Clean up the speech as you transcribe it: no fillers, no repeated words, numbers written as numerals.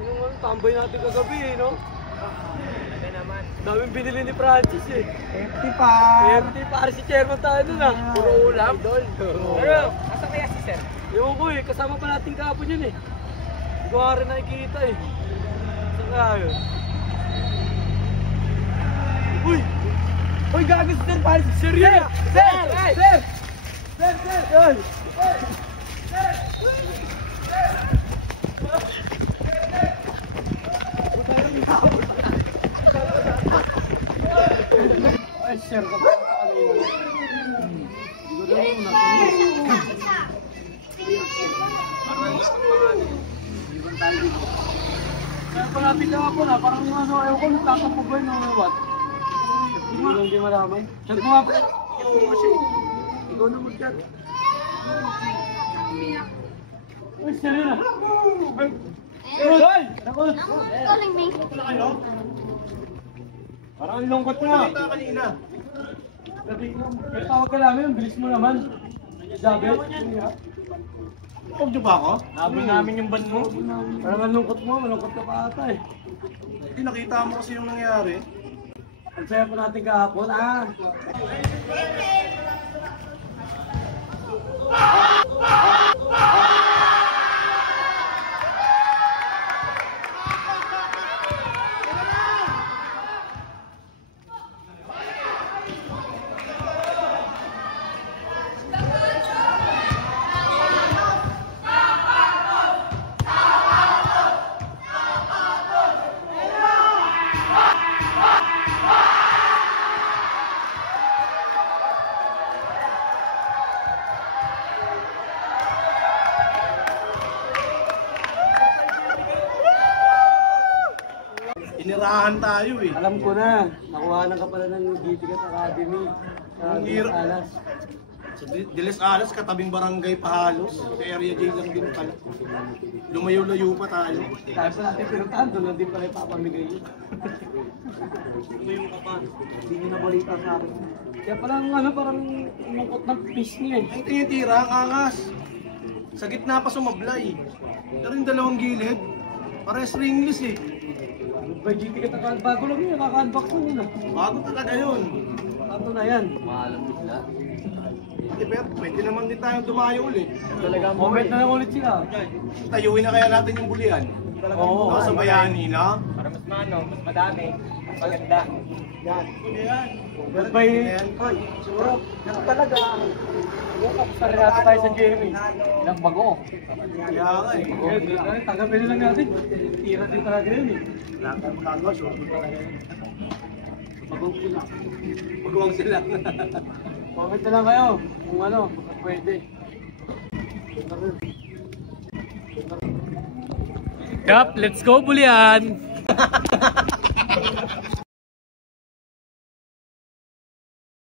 Yung tambay natin kagabi eh, no? Talaga naman. Daming binili ni Francis eh. Empty par. Empty par si chairman tayo nun ah. Puro ulam. Pero, asa kaya si sir? Ewan ko eh, kasama pa natin kahapon yun eh. Hindi ko nga rin nakikita eh. Saan kaya yun? Uy! Uy, gagas sir, Francis! Sir yun! Sir! Sir! Sir! Sir! Ay, sir, ka ba sa kanina? Hindi ko lang kaya palapit lang ako na, parang ano, ayaw ko, nagkakapaboy na what? Hindi mo lang di malaman. Sir, kumapit. Ikaw na mag-chat. Uy, sir yun ah. Ay! Nakot! Calling me. Parang ilongkot mo na. Kanina. Kaya tawag ka namin, bilis mo naman. Sabi? Huwag niyo ba ako? Namin namin yung ban mo. Parang malungkot mo, malungkot ka pa ata eh. Hindi nakita mo kasi yung nangyari. Ang saya pa natin kahapon, ah. Inirahan tayo eh. Alam ko na, nakuha ka pala ng GTK Academy. Sa Alas. Sa Diles Alas, katabing barangay pa halos. Sa area J lang din pala. Lumayo-layo pa tayo. Kaya sa natin pinuntahan, doon lang din pala ipapamigay yun. Lumayo ka pa. Hindi nyo nabalita sa akin. Kaya parang ano, parang lungkot ng fish niya eh. Ang tinitira, ang angas. Sa gitna pa sumablay. Pero yung dalawang gilid, pares ringless eh. By GTK Academy, bago lang yun, kaka-unbox mo yun ah. Bago talaga yun. Ano na yan? Maalam sila. Pero pwede naman din tayong dumayo ulit. Talagang comment na lang ulit sila. Tayuin na kaya natin yung bulian. Oo. Sa bayani na. Para mas mas madami, mas maganda. Yan. But by... Ay, siguro, yan talaga. Sarili natin tayo sa Jamie. Ilang bago. Kaya nga eh. Tanggapin na lang natin. Tira din talaga yun eh. Lahat ang magagawa, sure talaga yun. Magawang sila. Comment na lang kayo kung ano, pwede. Kap, let's go Bulian!